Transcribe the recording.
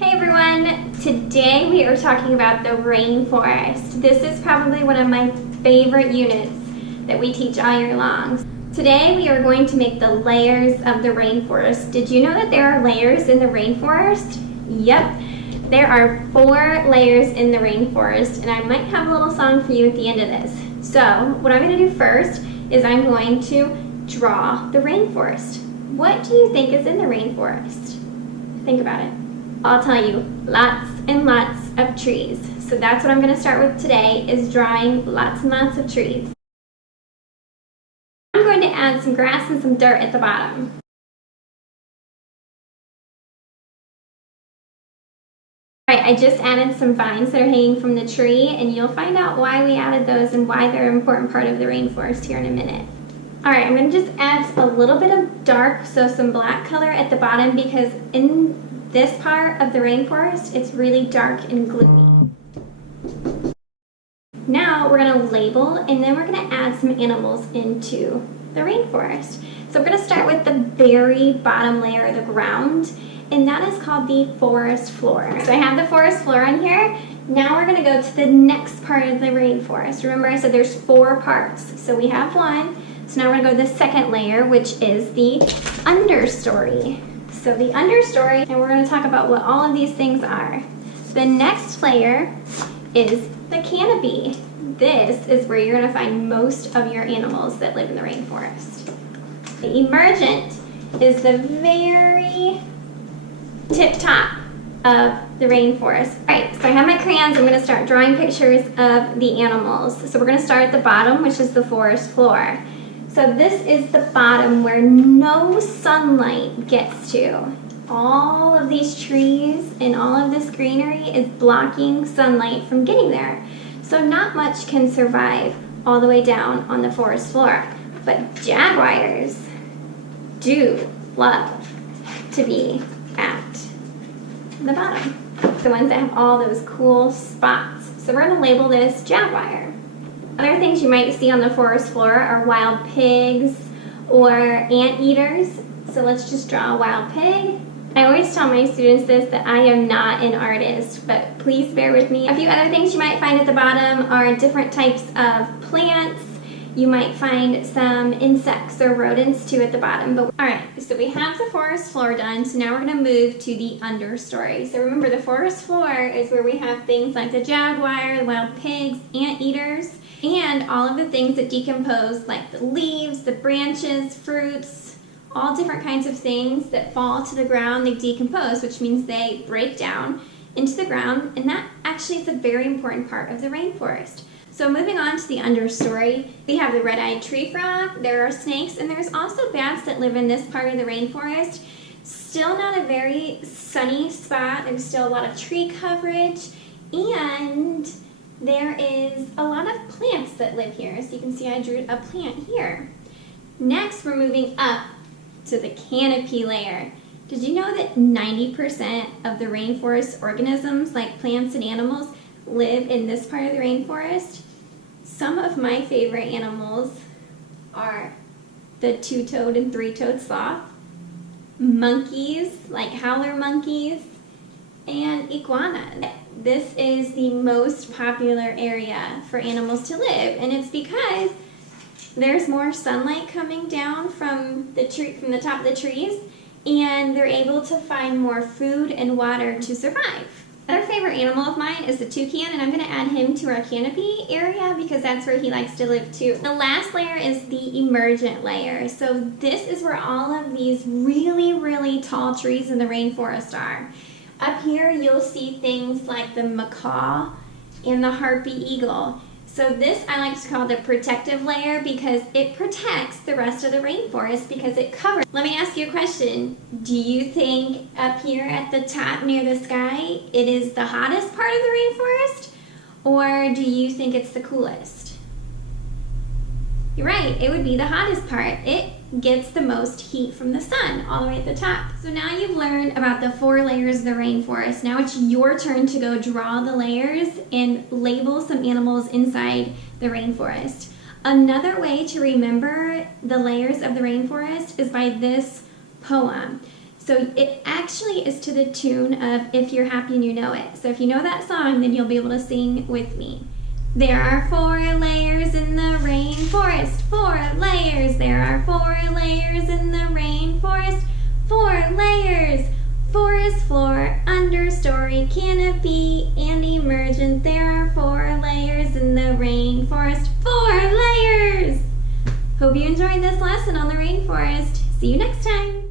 Hey everyone! Today we are talking about the rainforest. This is probably one of my favorite units that we teach all year long. Today we are going to make the layers of the rainforest. Did you know that there are layers in the rainforest? Yep, there are 4 layers in the rainforest, and I might have a little song for you at the end of this. So what I'm going to do first is I'm going to draw the rainforest. What do you think is in the rainforest? Think about it. I'll tell you, lots and lots of trees. So that's what I'm going to start with today, is drawing lots and lots of trees. I'm going to add some grass and some dirt at the bottom. Alright, I just added some vines that are hanging from the tree, and you'll find out why we added those and why they're an important part of the rainforest here in a minute. Alright, I'm going to just add a little bit of dark, so some black color at the bottom, because in this part of the rainforest, it's really dark and gloomy. Now we're going to label, and then we're going to add some animals into the rainforest. So we're going to start with the very bottom layer of the ground, and that is called the forest floor. So I have the forest floor on here. Now we're going to go to the next part of the rainforest. Remember I said there's 4 parts. So we have one. So now we're going to go to the second layer, which is the understory. So the understory, and we're going to talk about what all of these things are. The next layer is the canopy. This is where you're going to find most of your animals that live in the rainforest. The emergent is the very tip top of the rainforest. Alright, so I have my crayons. I'm going to start drawing pictures of the animals. So we're going to start at the bottom, which is the forest floor. So this is the bottom where no sunlight gets to. All of these trees and all of this greenery is blocking sunlight from getting there. So not much can survive all the way down on the forest floor. But jaguars do love to be at the bottom. The ones that have all those cool spots. So we're going to label this jaguar. Other things you might see on the forest floor are wild pigs or anteaters. So let's just draw a wild pig. I always tell my students this, that I am not an artist, but please bear with me. A few other things you might find at the bottom are different types of plants. You might find some insects or rodents too at the bottom. Alright, so we have the forest floor done, so now we're going to move to the understory. So remember, the forest floor is where we have things like the jaguar, the wild pigs, anteaters, and all of the things that decompose, like the leaves, the branches, fruits, all different kinds of things that fall to the ground. They decompose, which means they break down into the ground, and that actually is a very important part of the rainforest. So moving on to the understory, we have the red-eyed tree frog, there are snakes, and there's also bats that live in this part of the rainforest. Still not a very sunny spot. There's still a lot of tree coverage, and there is a lot of plants that live here. So you can see I drew a plant here. Next, we're moving up to the canopy layer. Did you know that 90% of the rainforest organisms, like plants and animals, live in this part of the rainforest? Some of my favorite animals are the 2-toed and 3-toed sloth, monkeys, like howler monkeys, and iguanas. This is the most popular area for animals to live, and it's because there's more sunlight coming down from the top of the trees, and they're able to find more food and water to survive. Another favorite animal of mine is the toucan, and I'm going to add him to our canopy area because that's where he likes to live too. The last layer is the emergent layer. So this is where all of these really, really tall trees in the rainforest are. Up here you'll see things like the macaw and the harpy eagle. So this I like to call the protective layer because it protects the rest of the rainforest because it covers. Let me ask you a question. Do you think up here at the top near the sky it is the hottest part of the rainforest, or do you think it's the coolest? You're right, it would be the hottest part. It gets the most heat from the sun all the way at the top. So now you've learned about the 4 layers of the rainforest. Now it's your turn to go draw the layers and label some animals inside the rainforest. Another way to remember the layers of the rainforest is by this poem. So So it actually is to the tune of If You're Happy and You Know It. So if you know that song, then you'll be able to sing with me. There are 4 layers in the rainforest, 4 layers. There are 4 layers in the rainforest, 4 layers. Forest floor, understory, canopy, and emergent. There are 4 layers in the rainforest, 4 layers. Hope you enjoyed this lesson on the rainforest. See you next time.